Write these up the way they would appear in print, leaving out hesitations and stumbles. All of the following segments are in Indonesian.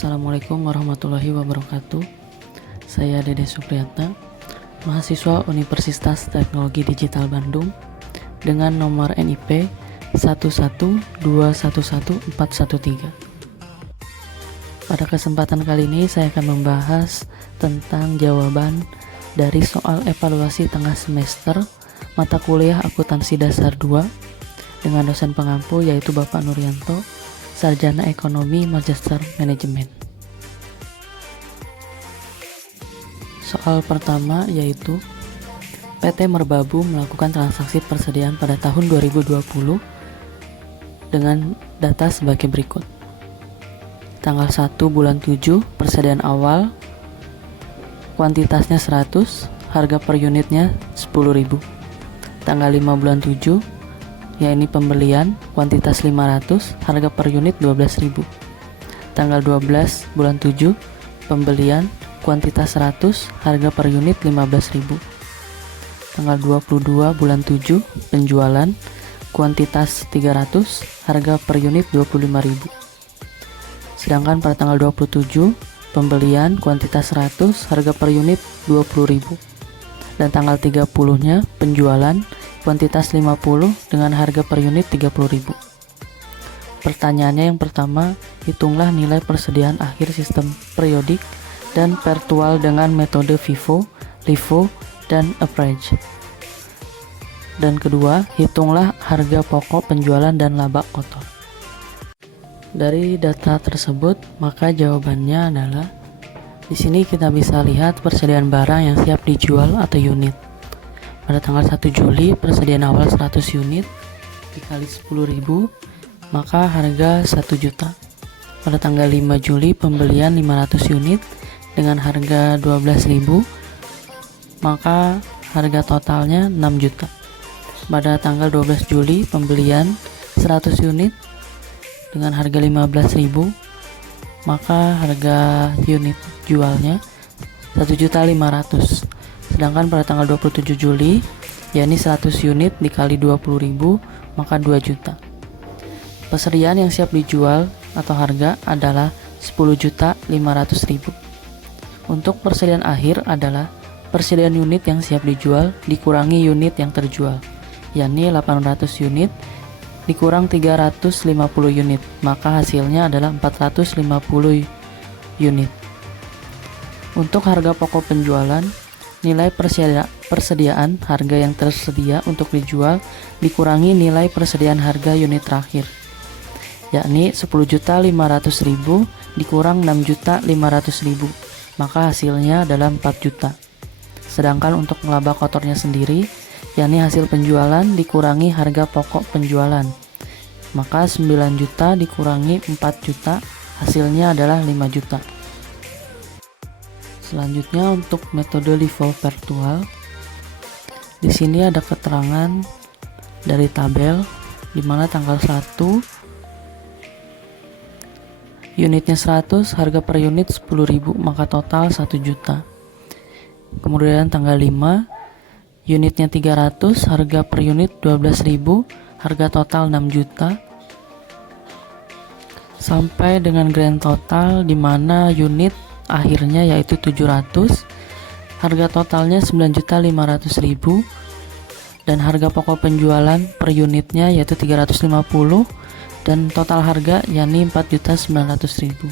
Assalamualaikum warahmatullahi wabarakatuh. Saya Dede Supriyatna, mahasiswa Universitas Teknologi Digital Bandung dengan nomor NIP 112111413. Pada kesempatan kali ini saya akan membahas tentang jawaban dari soal evaluasi tengah semester mata kuliah akuntansi dasar 2 dengan dosen pengampu yaitu Bapak Nuryanto, Sarjana Ekonomi Magister Manajemen. Soal pertama yaitu PT Merbabu melakukan transaksi persediaan pada tahun 2020 dengan data sebagai berikut. Tanggal 1 bulan 7 persediaan awal kuantitasnya 100, harga per unitnya 10.000. Tanggal 5 bulan 7 yakni pembelian kuantitas 500, harga per unit 12.000. Tanggal 12 bulan 7 pembelian kuantitas 100, harga per unit 15.000. Tanggal 22 bulan 7 penjualan kuantitas 300, harga per unit 25.000. Sedangkan pada tanggal 27 pembelian kuantitas 100, harga per unit 20.000. Dan tanggal 30-nya penjualan kuantitas 50 dengan harga per unit 30.000. Pertanyaannya yang pertama, hitunglah nilai persediaan akhir sistem periodik dan virtual dengan metode FIFO, LIFO, dan average. Dan kedua, hitunglah harga pokok penjualan dan laba kotor. Dari data tersebut, maka jawabannya adalah di sini kita bisa lihat persediaan barang yang siap dijual atau unit. Pada tanggal 1 Juli persediaan awal 100 unit dikali 10.000 maka harga 1 juta. Pada tanggal 5 Juli pembelian 500 unit dengan harga 12.000 maka harga totalnya 6 juta. Pada tanggal 12 Juli pembelian 100 unit dengan harga 15.000 maka harga unit jualnya 1.500.000. Sedangkan pada tanggal 27 Juli yakni 100 unit dikali 20.000 maka 2 juta. Persediaan yang siap dijual atau harga adalah 10.500.000. Untuk persediaan akhir adalah persediaan unit yang siap dijual dikurangi unit yang terjual, yakni 800 unit dikurang 350 unit, maka hasilnya adalah 450 unit. Untuk harga pokok penjualan, nilai persediaan harga yang tersedia untuk dijual dikurangi nilai persediaan harga unit terakhir, yakni 10.500.000 dikurang 6.500.000, maka hasilnya adalah 4 juta. Sedangkan untuk laba kotornya sendiri, yakni hasil penjualan dikurangi harga pokok penjualan, maka 9 juta dikurangi 4 juta, hasilnya adalah 5 juta. Selanjutnya untuk metode LIFO virtual. Di sini ada keterangan dari tabel di mana tanggal 1 unitnya 100, harga per unit 10.000, maka total 1 juta. Kemudian tanggal 5 unitnya 300, harga per unit 12.000, harga total 6 juta. Sampai dengan grand total di mana unit akhirnya yaitu 700, harga totalnya 9.500.000 dan harga pokok penjualan per unitnya yaitu 350 dan total harga yakni 4.900.000.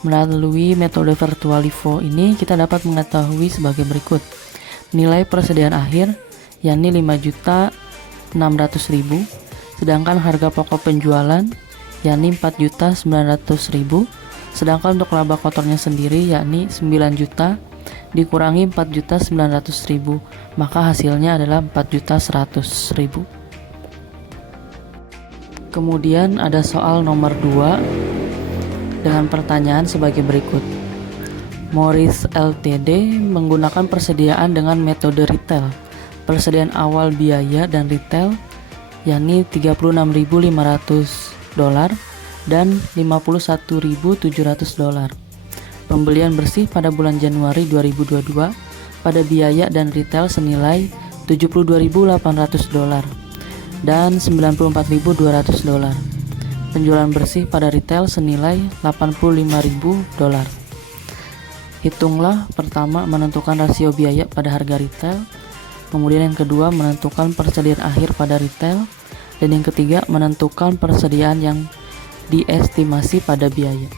Melalui metode virtual LIFO ini kita dapat mengetahui sebagai berikut. Nilai persediaan akhir yakni 5.600.000, sedangkan harga pokok penjualan yakni 4.900.000. Sedangkan untuk laba kotornya sendiri yakni 9 juta dikurangi 4.900.000, maka hasilnya adalah 4.100.000. Kemudian ada soal nomor 2 dengan pertanyaan sebagai berikut. Morris Ltd menggunakan persediaan dengan metode retail. Persediaan awal biaya dan retail yakni $36.500 dan $51.700. Pembelian bersih pada bulan Januari 2022 pada biaya dan retail senilai $72.800 dan $94.200. penjualan bersih pada retail senilai $85.000. Hitunglah pertama menentukan rasio biaya pada harga retail, kemudian yang kedua menentukan persediaan akhir pada retail, dan yang ketiga menentukan persediaan yang diestimasi pada biaya.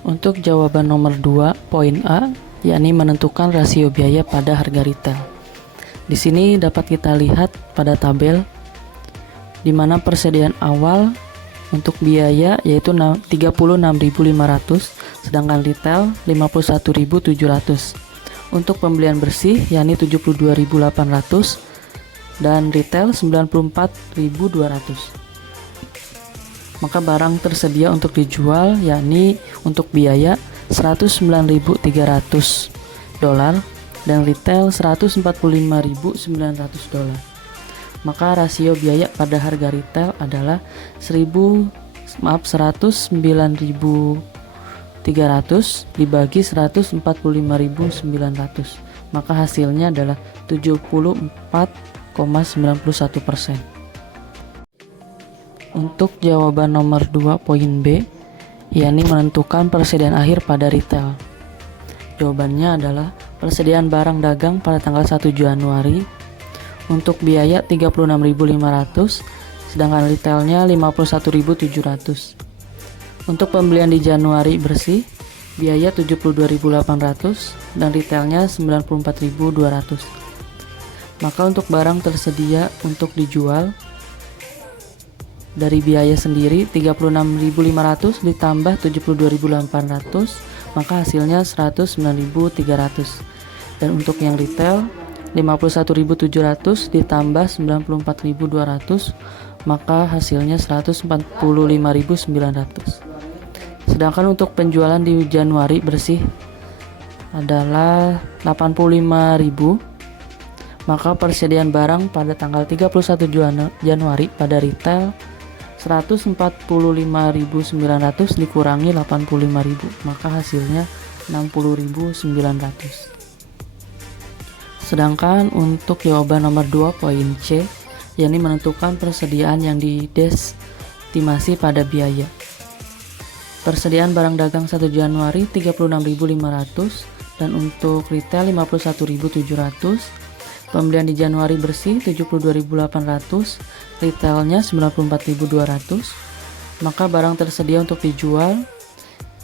Untuk jawaban nomor 2, poin A, yakni menentukan rasio biaya pada harga retail. Di sini dapat kita lihat pada tabel di mana persediaan awal untuk biaya yaitu 36.500, sedangkan retail 51.700. Untuk pembelian bersih yakni 72.800 dan retail 94.200. Maka barang tersedia untuk dijual yakni untuk biaya $109.300 dan retail $145.900. Maka rasio biaya pada harga retail adalah 109.300 dibagi 145.900. Maka hasilnya adalah 74,91%. Untuk jawaban nomor 2 poin B, yakni menentukan persediaan akhir pada retail. Jawabannya adalah persediaan barang dagang pada tanggal 1 Januari untuk biaya 36.500, sedangkan retailnya 51.700. Untuk pembelian di Januari bersih, biaya 72.800 dan retailnya 94.200. Maka untuk barang tersedia untuk dijual dari biaya sendiri 36.500 ditambah 72.800, maka hasilnya 109.300. Dan untuk yang retail 51.700 ditambah 94.200, maka hasilnya 145.900. Sedangkan untuk penjualan di Januari bersih adalah 85.000, maka persediaan barang pada tanggal 31 Januari pada retail 145.900 dikurangi 85.000, maka hasilnya 60.900. Sedangkan untuk jawaban nomor 2 poin C, yakni menentukan persediaan yang diestimasi pada biaya. Persediaan barang dagang 1 Januari 36.500 dan untuk retail 51.700. Pembelian di Januari bersih 72.800, retailnya 94.200. Maka barang tersedia untuk dijual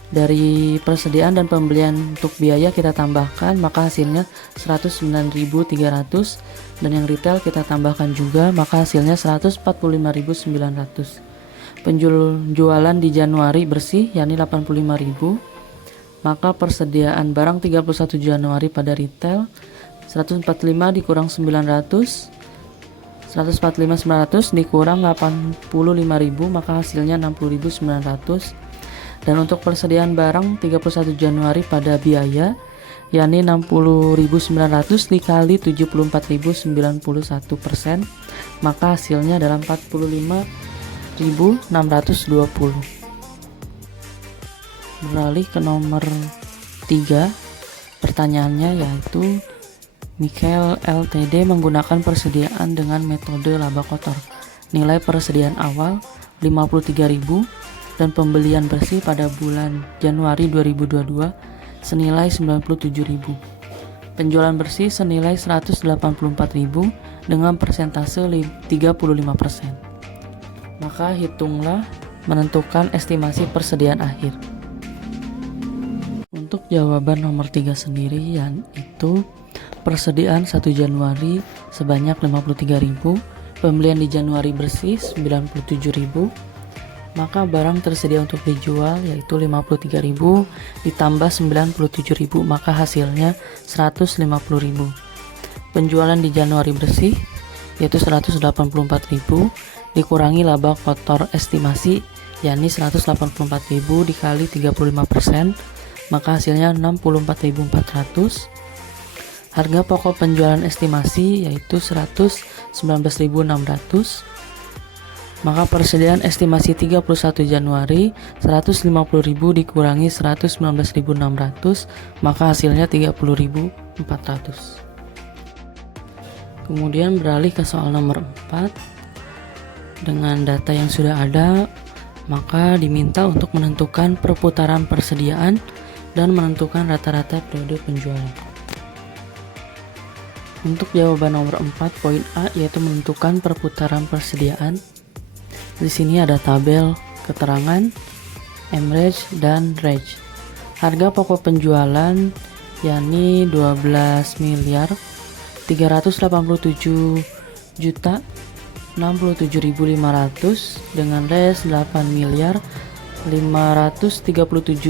dari persediaan dan pembelian untuk biaya kita tambahkan, maka hasilnya 109.300, dan yang retail kita tambahkan juga, maka hasilnya 145.900. Penjualan di Januari bersih yakni 85.000, maka persediaan barang 31 Januari pada retail 145 dikurang 900, 145.900 dikurang 85.000, maka hasilnya 60.900. Dan untuk persediaan barang 31 Januari pada biaya yakni 60.900 dikali 74.091%, maka hasilnya adalah 45.620. Beralih ke nomor 3, pertanyaannya yaitu Michael Ltd menggunakan persediaan dengan metode laba kotor. Nilai persediaan awal 53.000 dan pembelian bersih pada bulan Januari 2022 senilai 97.000. Penjualan bersih senilai 184.000 dengan persentase 35%. Maka hitunglah menentukan estimasi persediaan akhir. Untuk jawaban nomor 3 sendiri yaitu persediaan 1 Januari sebanyak 53.000, pembelian di Januari bersih 97.000. Maka barang tersedia untuk dijual yaitu 53.000 ditambah 97.000, maka hasilnya 150.000. Penjualan di Januari bersih yaitu 184.000 dikurangi laba kotor estimasi yakni 184.000 dikali 35%, maka hasilnya 64.400. Harga pokok penjualan estimasi yaitu 119.600. Maka persediaan estimasi 31 Januari 150.000 dikurangi 119.600, maka hasilnya 30.400. Kemudian beralih ke soal nomor 4. Dengan data yang sudah ada, Maka diminta untuk menentukan perputaran persediaan dan menentukan rata-rata periode penjualan. Untuk jawaban nomor 4 poin A yaitu menentukan perputaran persediaan. Di sini ada tabel keterangan, average dan range. Harga pokok penjualan yakni 12 miliar 387 juta 67.500 dengan res 8 miliar 537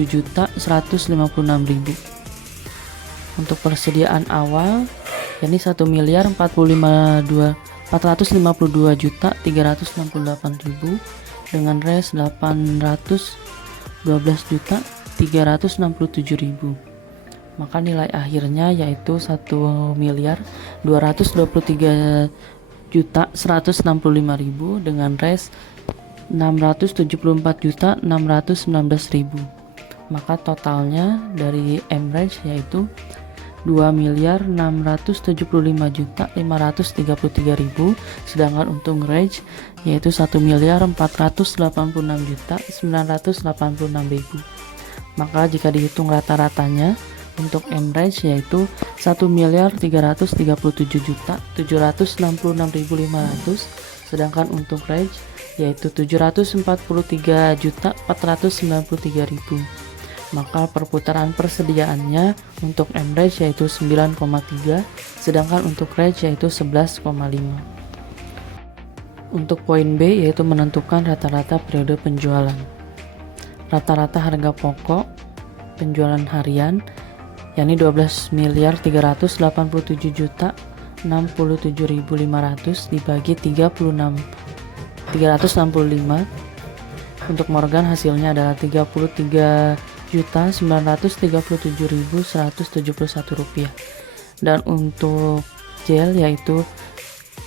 juta 156.000. Untuk persediaan awal yakni 1 miliar 452 juta 368.000 dengan res 812 juta 367.000. Maka nilai akhirnya yaitu 1 miliar 223 juta 165.000 dengan res 674 juta 619.000. Maka totalnya dari average yaitu 2 miliar 675 juta 533.000, sedangkan untuk range yaitu 1 miliar 486 juta 986.000. Maka jika dihitung rata-ratanya untuk average yaitu 1 miliar 337 juta 766.500, sedangkan untuk range yaitu 743 juta 493.000. Maka perputaran persediaannya untuk average yaitu 9,3, sedangkan untuk range yaitu 11,5. Untuk poin B yaitu menentukan rata-rata periode penjualan. Rata-rata harga pokok penjualan harian yakni 12 miliar 387 juta 67.500 dibagi 365. Untuk Morgan hasilnya adalah 33 juta 937.171 rupiah. Dan untuk gel yaitu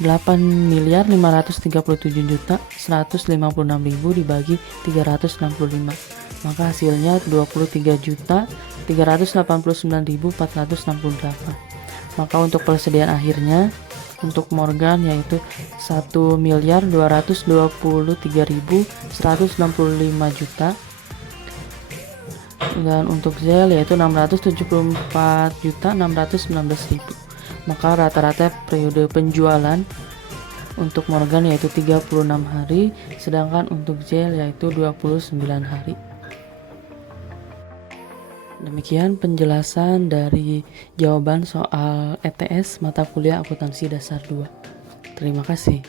8 miliar 537 juta 156.000 dibagi 365. Maka hasilnya 23 juta 389.468. Maka untuk persediaan akhirnya untuk Morgan yaitu 1 miliar 223.165 juta, dan untuk gel yaitu 674 juta 619.000. Maka rata-rata periode penjualan untuk Morgan yaitu 36 hari, sedangkan untuk gel yaitu 29 hari. Demikian penjelasan dari jawaban soal ETS mata kuliah akuntansi dasar 2. Terima kasih.